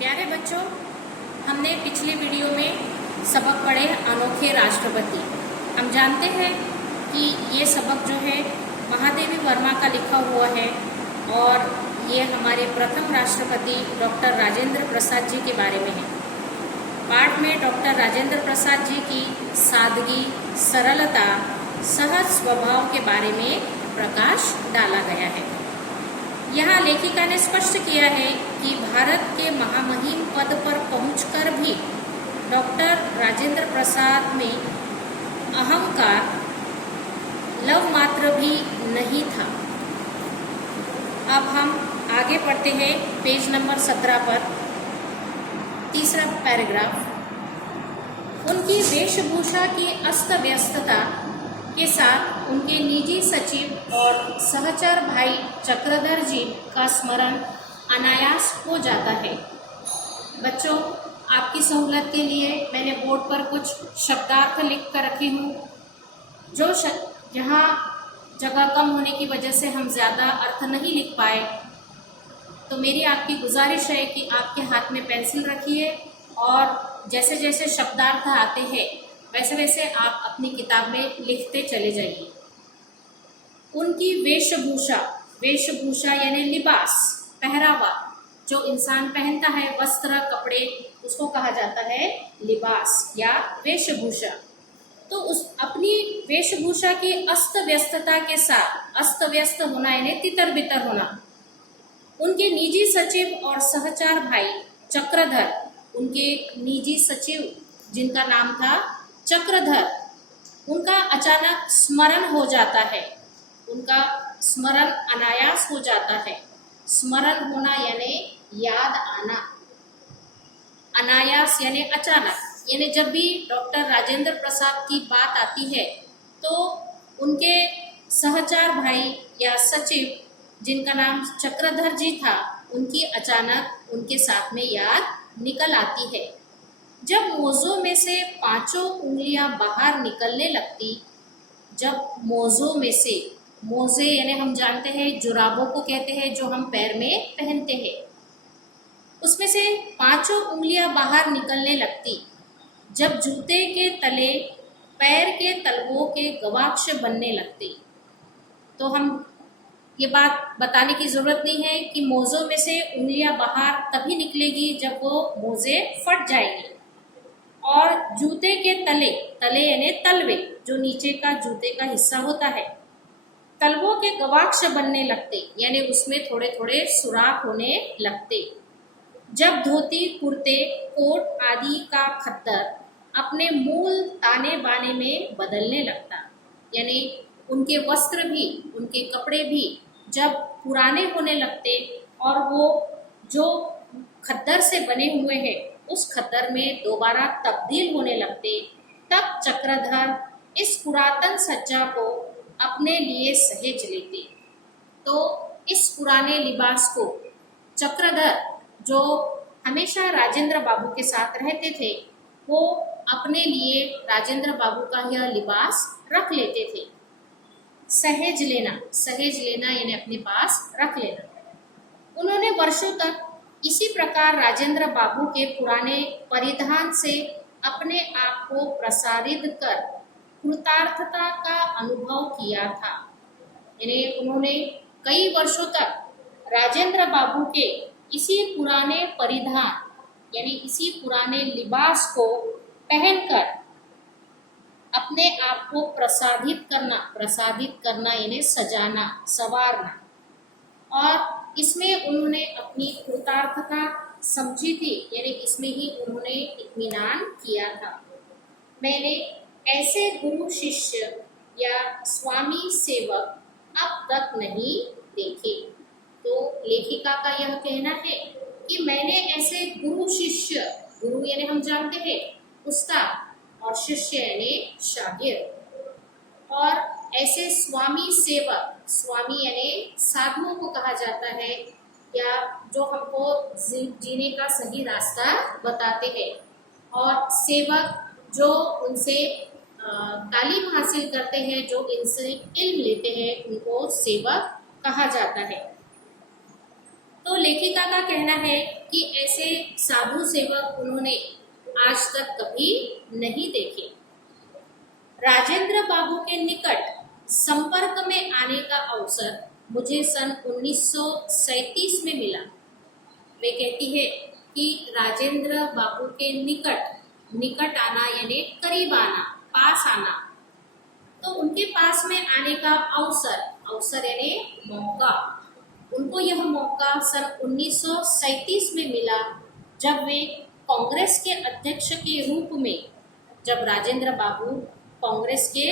प्यारे बच्चों, हमने पिछले वीडियो में सबक पढ़े अनोखे राष्ट्रपति। हम जानते हैं कि ये सबक जो है महादेवी वर्मा का लिखा हुआ है और ये हमारे प्रथम राष्ट्रपति डॉक्टर राजेंद्र प्रसाद जी के बारे में है। पाठ में डॉक्टर राजेंद्र प्रसाद जी की सादगी, सरलता, सहज स्वभाव के बारे में प्रकाश डाला गया है। यहाँ लेखिका ने स्पष्ट किया है कि भारत के महामहिम पद पर पहुंचकर भी डॉक्टर राजेंद्र प्रसाद में अहंकार लव मात्र भी नहीं था। अब हम आगे पढ़ते हैं पेज नंबर 17 पर, तीसरा पैराग्राफ। उनकी वेशभूषा की अस्त व्यस्तता के साथ उनके निजी सचिव और सहचर भाई चक्रधर जी का स्मरण अनायास हो जाता है। बच्चों, आपकी सहूलत के लिए मैंने बोर्ड पर कुछ शब्दार्थ लिख कर रखी हूँ। जो जहाँ जगह कम होने की वजह से हम ज़्यादा अर्थ नहीं लिख पाए, तो मेरी आपकी गुजारिश है कि आपके हाथ में पेंसिल रखिए और जैसे जैसे शब्दार्थ आते हैं वैसे वैसे आप अपनी किताब में लिखते चले जाइए। उनकी वेशभूषा, वेशभूषा यानी लिबास, पहरावा, जो इंसान पहनता है, वस्त्र, कपड़े, उसको कहा जाता है लिबास या वेशभूषा। तो उस अपनी वेशभूषा की अस्त व्यस्तता के साथ, अस्त व्यस्त होना यानी तितर बितर होना, उनके निजी सचिव और सहचार भाई चक्रधर, उनके निजी सचिव जिनका नाम था चक्रधर, उनका अचानक स्मरण हो जाता है। उनका स्मरण अनायास हो जाता है। स्मरण होना यानी याद आना, अनायास यानी अचानक, यानी जब भी डॉक्टर राजेंद्र प्रसाद की बात आती है तो उनके सहचार भाई या सचिव जिनका नाम चक्रधर जी था, उनकी अचानक उनके साथ में याद निकल आती है। जब मोज़ों में से 5 उंगलियां बाहर निकलने लगती, जब मोज़ों में से, मोज़े यानी हम जानते हैं जुराबों को कहते हैं जो हम पैर में पहनते हैं, उसमें से 5 उंगलियां बाहर निकलने लगती, जब जूते के तले पैर के तलवों के गवाक्ष बनने लगते। तो हम ये बात बताने की जरूरत नहीं है कि मोज़ों में से उंगलियां बाहर तभी निकलेगी जब वो मोज़े फट जाएंगे और जूते के तले, तले यानी तलवे, जो नीचे का जूते का हिस्सा होता है, तलवों के गवाक्ष बनने लगते, यानी उसमें थोड़े थोड़े सुराख होने लगते। जब धोती, कुर्ते, कोट आदि का खद्दर अपने मूल ताने बाने में बदलने लगता, यानी उनके वस्त्र भी, उनके कपड़े भी जब पुराने होने लगते और वो जो खद्दर से बने हुए हैं उस खद्दर में दोबारा तब्दील होने लगते, तब चक्रधर इस पुरातन सज्जा को अपने लिए सहेज लेते। तो इस पुराने लिबास को चक्रधर, जो हमेशा राजेंद्र बाबू के साथ रहते थे, वो अपने लिए राजेंद्र बाबू का यह लिबास रख लेते थे। सहेज लेना, सहेज लेना यानी अपने पास रख लेना। उन्होंने वर्षों तक इसी प्रकार राजेंद्र बाबू के पुराने परिधान से अपने आप को प्रसारित कर कृतार्थता का अनुभव किया था। यानी उन्होंने कई वर्षों तक राजेंद्र बाबू के इसी पुराने परिधान यानी इसी पुराने लिबास को पहनकर अपने आप को प्रसादित करना यानी सजाना, संवारना, और इसमें उन्होंने अपनी कृतार्थता समझी थी, यानी इसमें ही उन्होंने इत्मीनान किया था। मैंने ऐसे गुरु शिष्य या स्वामी सेवक अब तक नहीं देखे। तो लेखिका का यह कहना है कि मैंने ऐसे गुरु शिष्य, गुरु यानी हम जानते हैं उस्ताद और शिष्य यानी शागिर्द, और ऐसे स्वामी सेवक, स्वामी यानी साधुओं को कहा जाता है या जो हमको जीने का सही रास्ता बताते हैं, और सेवक जो उनसे तालीम हासिल करते हैं, जो इनसे इल्म लेते हैं, उनको सेवक कहा जाता है। तो तो लेखिका का कहना है कि ऐसे साधु सेवक उन्होंने आज तक कभी नहीं देखे। राजेंद्र बाबू के निकट संपर्क में आने का अवसर मुझे सन 1937 में मिला। वे कहती है कि राजेंद्र बाबू के निकट आना यानी करीब आना, पास आना, तो उनके पास में आने का अवसर यानी मौका, उनको यह मौका सन 1937 में मिला जब वे कांग्रेस के अध्यक्ष के रूप में, जब राजेंद्र बाबू कांग्रेस के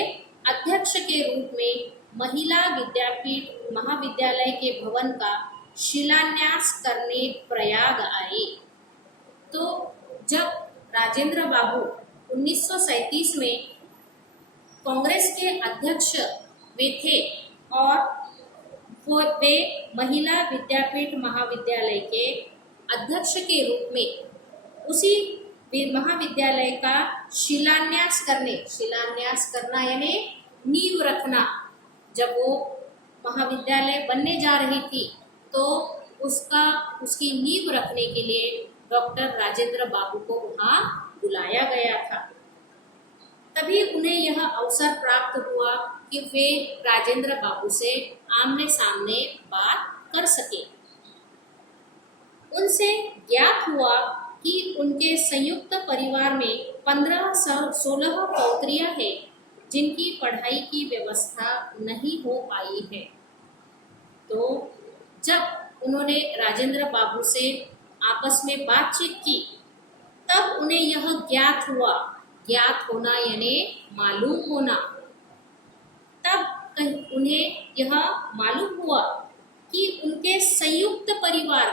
अध्यक्ष के रूप में महिला विद्यापीठ महाविद्यालय के भवन का शिलान्यास करने प्रयाग आए। तो जब राजेंद्र बाबू 1937 में कांग्रेस के अध्यक्ष वे थे और वे महिला विद्यापीठ महाविद्यालय के अध्यक्ष के रूप में उसी महाविद्यालय का शिलान्यास करना यानी नींव रखना, जब वो महाविद्यालय बनने जा रही थी तो उसकी नींव रखने के लिए डॉक्टर राजेंद्र बाबू को वहाँ बुलाया गया था। तभी उन्हें यह अवसर प्राप्त हुआ कि वे राजेंद्र बाबू से आमने सामने बात कर सके। उनसे ज्ञात हुआ कि उनके संयुक्त परिवार में 15-16 पौत्रियां हैं जिनकी पढ़ाई की व्यवस्था नहीं हो पाई है। तो जब उन्होंने राजेंद्र बाबू से आपस में बातचीत की तब उन्हें यह ज्ञात होना यानी मालूम होना, तब उन्हें यह मालूम हुआ कि उनके संयुक्त परिवार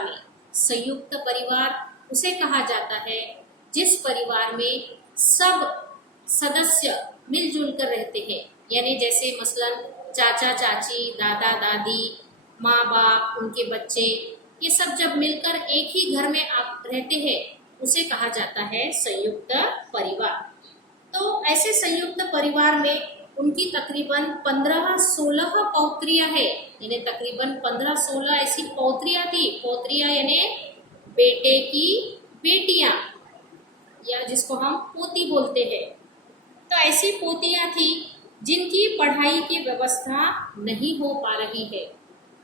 उसे कहा जाता है जिस परिवार में सब सदस्य मिलजुल कर रहते हैं, यानी जैसे मसलन चाचा चाची, दादा दादी, माँ बाप, उनके बच्चे, ये सब जब मिलकर एक ही घर में आप रहते हैं उसे कहा जाता है संयुक्त परिवार। तो ऐसे संयुक्त परिवार में उनकी तकरीबन 15-16 पौत्रियां हैं, यानी तकरीबन 15-16 ऐसी पौत्रियां थी। पौत्रियां यानी बेटे की बेटियां, या जिसको हम पोती बोलते हैं। तो ऐसी पोतियां थी जिनकी पढ़ाई की व्यवस्था नहीं हो पा रही है।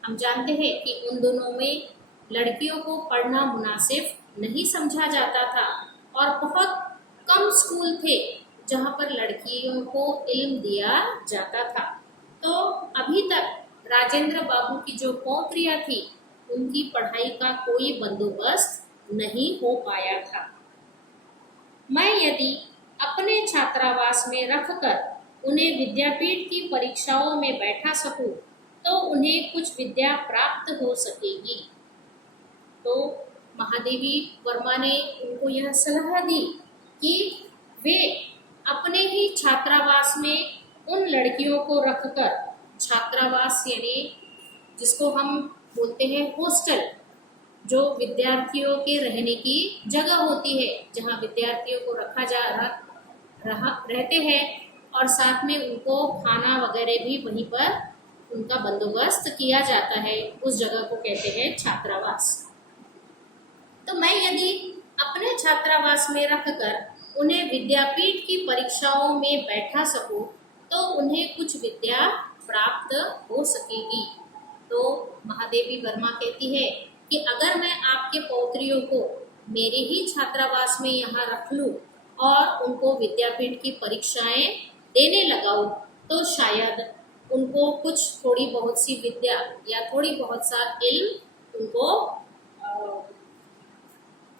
हम जानते हैं कि उन दोनों में लड़कियों को पढ़ना मुनासिब नहीं समझा जाता था और बहुत कम स्कूल थे जहाँ पर लड़कियों को इल्म दिया जाता था। तो अभी तक राजेंद्र बाबू की जो पौत्रियां थी उनकी पढ़ाई का कोई बंदोबस्त नहीं हो पाया था। मैं यदि अपने छात्रावास में रखकर उन्हें विद्यापीठ की परीक्षाओं में बैठा सकूं तो उन्हें कुछ विद्या प्राप्त हो सकेगी। तो महादेवी वर्मा ने उनको यह सलाह दी कि वे अपने ही छात्रावास में उन लड़कियों को रखकर, छात्रावास यानी जिसको हम बोलते हैं हॉस्टल, जो विद्यार्थियों के रहने की जगह होती है, जहाँ विद्यार्थियों को रहते हैं और साथ में उनको खाना वगैरह भी वहीं पर उनका बंदोबस्त किया जाता है, उस जगह को कहते हैं छात्रावास। तो मैं यदि अपने छात्रावास में रखकर उन्हें विद्यापीठ की परीक्षाओं में बैठा सकूं तो उन्हें कुछ विद्या प्राप्त हो सकेगी। तो महादेवी वर्मा कहती है कि अगर मैं आपके पौत्रियों को मेरे ही छात्रावास में यहाँ रख लूँ और उनको विद्यापीठ की परीक्षाएं देने लगाऊं तो शायद उनको कुछ थोड़ी बहुत सी विद्या या थोड़ी बहुत सा इल्म उनको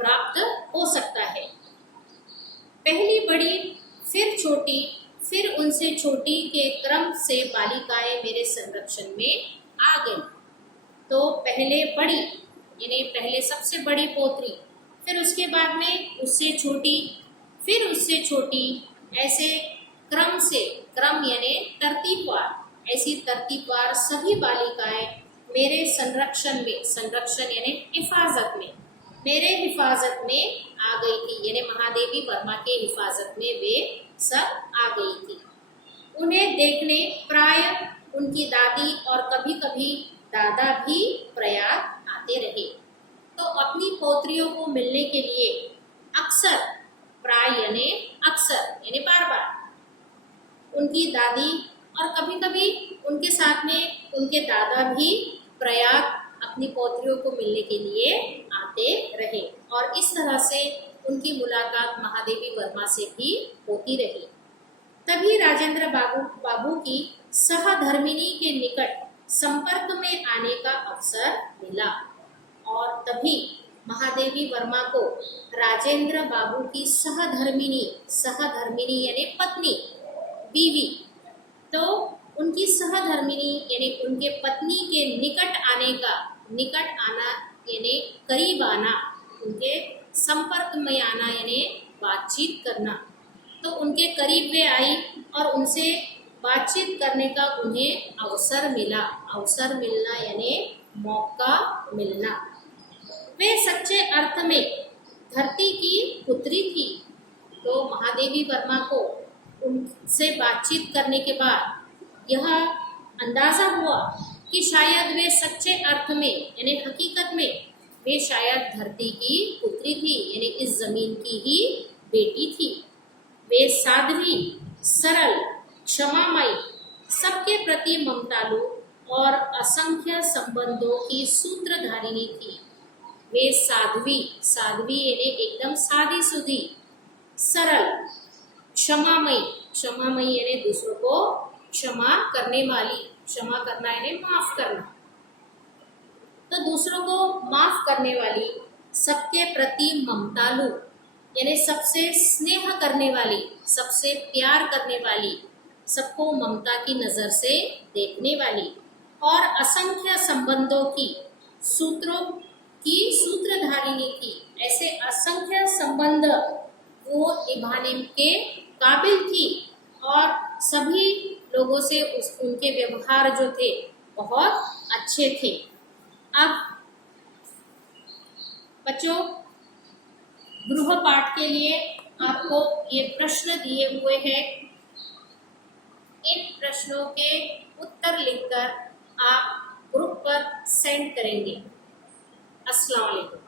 प्राप्त हो सकता है। पहली बड़ी, फिर छोटी, फिर उनसे छोटी के क्रम से बालिकाएं मेरे संरक्षण में आ गई। तो पहले बड़ी यानी पहले सबसे बड़ी पोत्री, फिर उसके बाद में उससे छोटी, फिर उससे छोटी, ऐसे क्रम से, क्रम यानी तरतीबवार, ऐसी तरतीबवार सभी बालिकाएं मेरे संरक्षण में, संरक्षण यानी हिफाजत में, मेरे हिफाजत में आ गई थी, यानी महादेवी वर्मा के हिफाजत में वे सब आ गई थी। उन्हें देखने प्राय उनकी दादी और कभी कभी दादा भी प्रयाग आते रहे। तो अपनी पौत्रियों को मिलने के लिए अक्सर, प्राय यानी अक्सर यानी बार बार, उनकी दादी और कभी कभी उनके साथ में उनके दादा भी प्रयाग अपनी पौत्रियों को मिलने के लिए आते रहे और इस तरह से उनकी मुलाकात महादेवी वर्मा से भी होती रही। तभी राजेंद्र बाबू की सहधर्मिणी के निकट संपर्क में आने का अवसर मिला और तभी महादेवी वर्मा को राजेंद्र बाबू की सहधर्मिणी यानी पत्नी, बीवी, तो उनकी सहधर्मिणी यानी उनके पत्नी के निकट आना यानी करीब आना, उनके संपर्क में आना यानी बातचीत करना, तो उनके करीब वे आई और उनसे बातचीत करने का उन्हें अवसर मिलना यानी मौका मिलना। वे सच्चे अर्थ में धरती की पुत्री थी। तो महादेवी वर्मा को उनसे बातचीत करने के बाद यह अंदाजा हुआ कि शायद वे सच्चे अर्थ में यानी हकीकत में वे शायद धरती की पुत्री थी, यानी इस जमीन की ही बेटी थी। वे साध्वी, सरल, क्षमामयी, सबके प्रति ममतालु और असंख्य संबंधों की सूत्रधारिणी थी। वे साध्वी यानी एकदम सादी सुधी, सरल, क्षमामयी यानी दूसरों को क्षमा करने वाली, क्षमा करना यानी माफ करना, तो दूसरों को माफ करने वाली, सबके प्रति ममतालु यानी सबसे स्नेह करने वाली, सबसे प्यार करने वाली, सबको ममता की नजर से देखने वाली और असंख्य संबंधों की सूत्रधारिणी थी। ऐसे असंख्य संबंध वो निभाने के काबिल थी और सभी लोगों से उनके व्यवहार जो थे बहुत अच्छे थे। अब बच्चों, गृह पाठ के लिए आपको ये प्रश्न दिए हुए हैं। इन प्रश्नों के उत्तर लिखकर आप ग्रुप पर सेंड करेंगे। अस्सलाम वालेकुम।